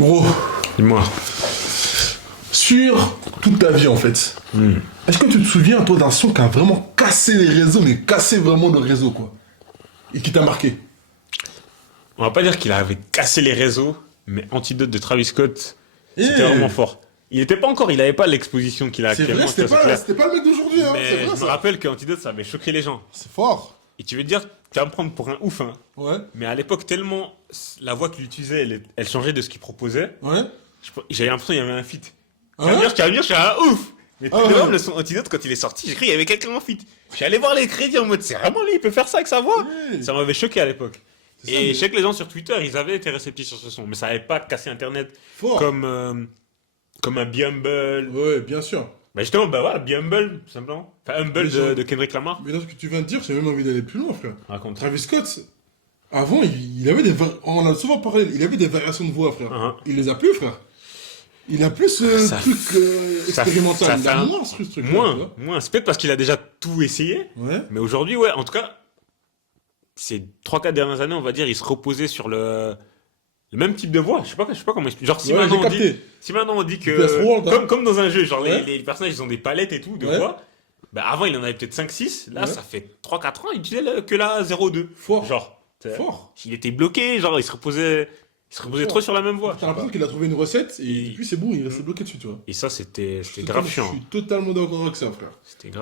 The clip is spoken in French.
Gros, Dis-moi. sur toute ta vie en fait, est-ce que tu te souviens toi d'un son qui a vraiment cassé les réseaux, mais cassé vraiment le réseau quoi, et qui t'a marqué? On va pas dire qu'il avait cassé les réseaux, mais Antidote de Travis Scott, c'était vraiment Eh, fort. Il était pas encore, il avait pas l'exposition qu'il a c'est vrai, actuellement, tu vois, c'est clair. c'était pas le mec d'aujourd'hui, hein, c'est Mais vrai je me ça. rappelle qu'Antidote, ça avait choqué les gens. C'est fort. Et tu veux dire, tu vas me prendre pour un ouf, hein. Ouais, Mais à l'époque, tellement la voix qu'il utilisait, elle changeait de ce qu'il proposait, ouais. j'avais l'impression qu'il y avait un feat. Ah ouais? Tu vas me dire, je suis un ouf! Mais Ah tout de ouais. même, le son Antidote, quand il est sorti, j'ai cru qu'il y avait quelqu'un en feat. Je suis allé voir les crédits en mode, c'est vraiment lui, il peut faire ça avec sa voix? Ouais. Ça m'avait choqué à l'époque. C'est ça, Et mais je sais que les gens sur Twitter, ils avaient été réceptifs sur ce son, mais ça avait pas cassé Internet fort. comme un Be Humble. Ouais, bien sûr. Bah justement, bah voilà, Be Humble, tout simplement. Enfin, Humble Les gens- de Kendrick Lamar. Mais là, ce que tu viens de dire, j'ai même envie d'aller plus loin, frère. Raconte. Travis Scott, avant, il avait on en a souvent parlé, il avait des variations de voix, frère. Uh-huh. Il les a plus, frère. Il a plus ce Ça truc ça expérimental. ça Il fait a un- moins ce truc. tu Moins, vois. moins. C'est peut-être parce qu'il a déjà tout essayé. Ouais. Mais aujourd'hui, ouais, en tout cas, ces 3 4 dernières années, on va dire, il se reposait sur le même type de voix. Je sais pas comment expliquer. Genre, Ouais, j'ai capté. si maintenant on dit que, Place World, hein. comme dans un jeu, genre Ouais. les personnages, ils ont des palettes et tout de Ouais. voix. Bah, avant, il en avait peut-être 5 6. Là, Ouais. ça fait 3 4 ans, il disait que la 0,2. Fort. Genre, t'sais, Fort. il était bloqué, genre, il se reposait Fort. trop sur la même voix. T'as l'impression qu'il a trouvé une recette et Et- depuis c'est bon, il reste bloqué dessus, tu vois. Et ça, c'était Je grave suis chiant. totalement d'accord avec ça, frère. C'était grave.